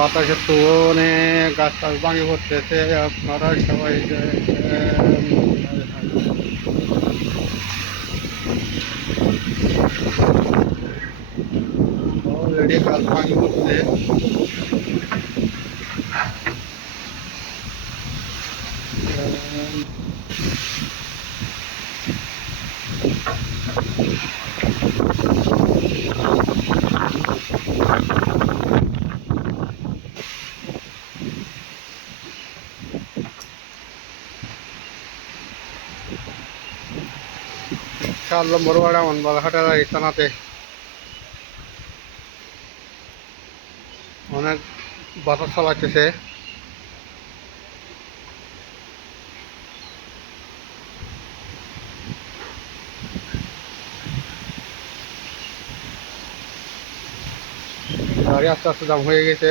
বাতাসের তো অনেক গাছ টাছ ভাঙে পড়তেছে। আপনারা সবাই অলরেডি গাছ ভাঙে পড়ছে। চার নম্বর ওয়ার্ড আমনবাজারহাটের এই থানাতে অনেক বাতাস চালাইতেছে। গাড়ি আস্তে আস্তে জাম হয়ে গেছে।